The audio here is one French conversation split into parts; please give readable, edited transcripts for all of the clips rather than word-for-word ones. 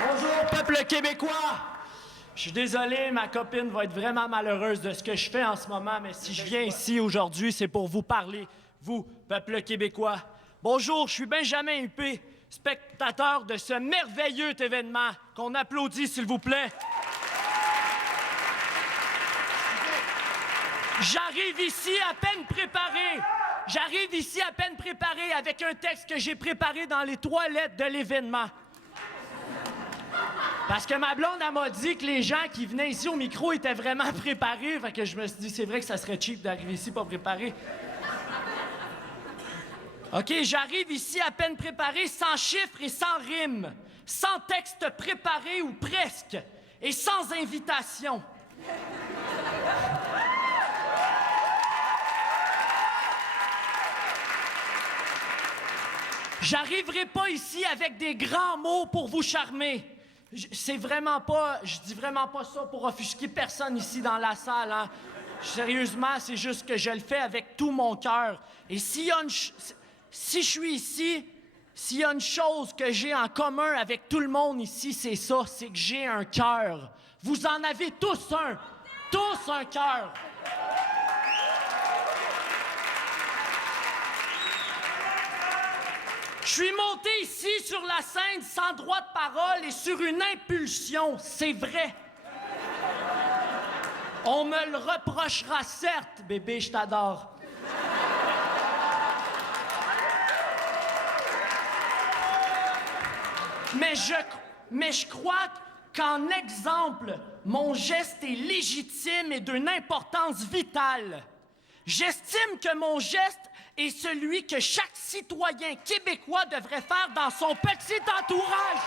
Bonjour, peuple québécois! Je suis désolé, ma copine va être vraiment malheureuse de ce que je fais en ce moment, mais si je viens ici aujourd'hui, c'est pour vous parler, vous, peuple québécois. Bonjour, je suis Benjamin Huppé, spectateur de ce merveilleux événement. Qu'on applaudit, s'il vous plaît. J'arrive ici à peine préparé. J'arrive ici à peine préparé avec un texte que j'ai préparé dans les toilettes de l'événement. Parce que ma blonde, elle m'a dit que les gens qui venaient ici au micro étaient vraiment préparés. Fait que je me suis dit, c'est vrai que ça serait cheap d'arriver ici pas préparé. OK, j'arrive ici à peine préparé, sans chiffres et sans rimes, sans texte préparé ou presque, et sans invitation. J'arriverai pas ici avec des grands mots pour vous charmer. C'est vraiment pas... Je dis vraiment pas ça pour offusquer personne ici dans la salle, hein. Sérieusement, c'est juste que je le fais avec tout mon cœur. Et si je suis ici, s'il y a une chose que j'ai en commun avec tout le monde ici, c'est ça, c'est que j'ai un cœur. Vous en avez tous un cœur. Je suis monté ici sur la scène sans droit de parole et sur une impulsion, c'est vrai. On me le reprochera certes, bébé, je t'adore. Mais je crois qu'en exemple, mon geste est légitime et d'une importance vitale. J'estime que mon geste est celui que chaque citoyen québécois devrait faire dans son petit entourage.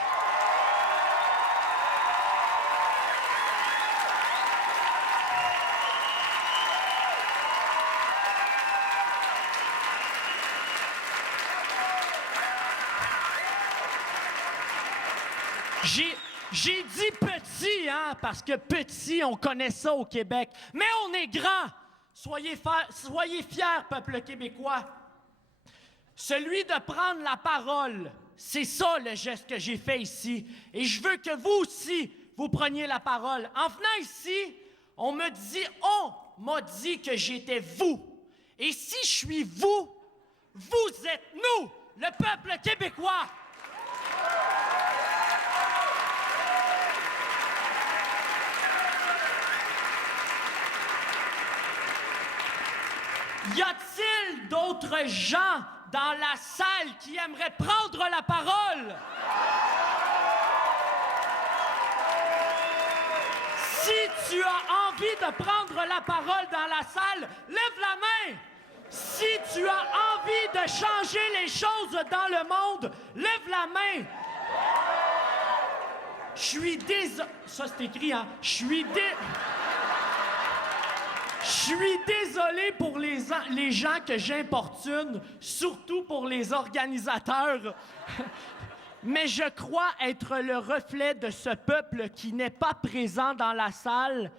J'ai dit petit, hein, parce que petit, on connaît ça au Québec. Mais on est grand. Soyez fiers, peuple québécois. Celui de prendre la parole, c'est ça le geste que j'ai fait ici. Et je veux que vous aussi, vous preniez la parole. En venant ici, on m'a dit que j'étais vous. Et si je suis vous, vous êtes nous, le peuple québécois. Y a-t-il d'autres gens dans la salle qui aimeraient prendre la parole? Si tu as envie de prendre la parole dans la salle, lève la main! Si tu as envie de changer les choses dans le monde, lève la main! Je suis désolé... Ça, c'est écrit, hein? Je suis désolé pour les gens que j'importune, surtout pour les organisateurs. Mais je crois être le reflet de ce peuple qui n'est pas présent dans la salle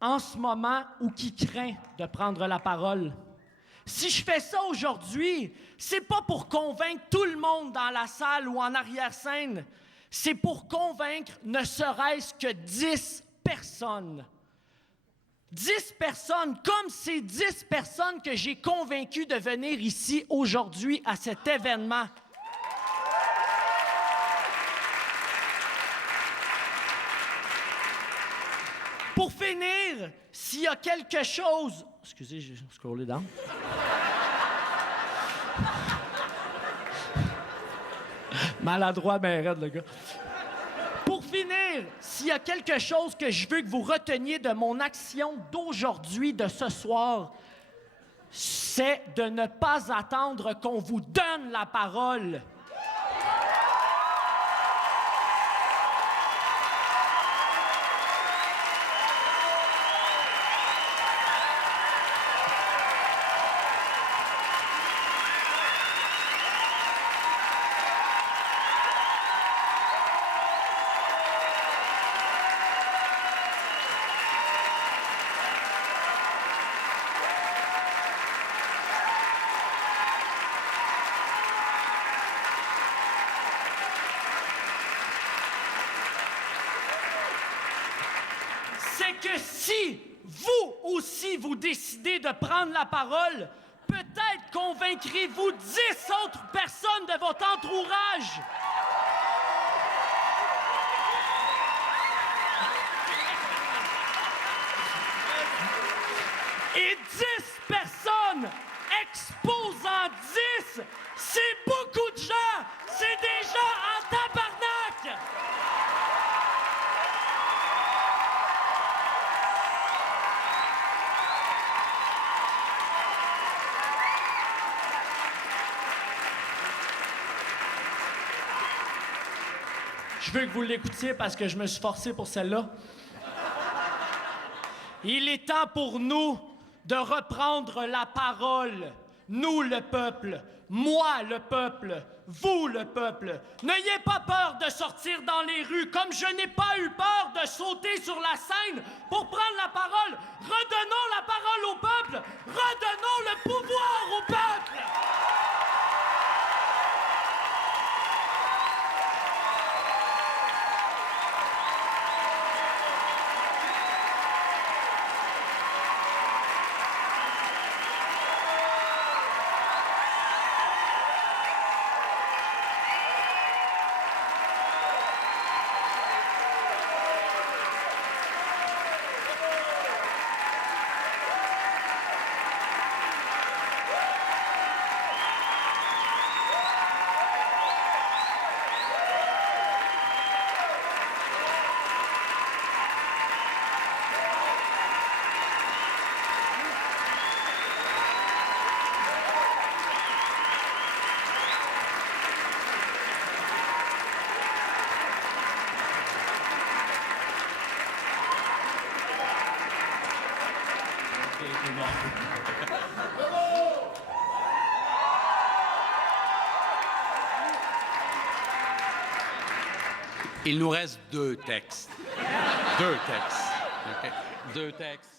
en ce moment ou qui craint de prendre la parole. Si je fais ça aujourd'hui, c'est pas pour convaincre tout le monde dans la salle ou en arrière-scène. C'est pour convaincre ne serait-ce que 10 personnes. 10 personnes, comme ces 10 personnes que j'ai convaincues de venir ici aujourd'hui à cet événement. Pour finir, s'il y a quelque chose... Excusez, j'ai scrollé down. Maladroit, ben raide, le gars. Pour finir, s'il y a quelque chose que je veux que vous reteniez de mon action d'aujourd'hui, de ce soir, c'est de ne pas attendre qu'on vous donne la parole. que si vous aussi vous décidez de prendre la parole, peut-être convaincrez-vous 10 autres personnes de votre entourage. Et 10 personnes exposant 10, c'est beaucoup de gens! C'est des gens en tabarnak! Je veux que vous l'écoutiez parce que je me suis forcé pour celle-là. Il est temps pour nous de reprendre la parole. Nous, le peuple. Moi, le peuple. Vous, le peuple. N'ayez pas peur de sortir dans les rues, comme je n'ai pas eu peur de sauter sur la scène pour prendre la parole. Redonnons la parole au peuple. Redonnons le pouvoir au peuple. Il nous reste 2 textes. 2 textes. Okay. 2 textes.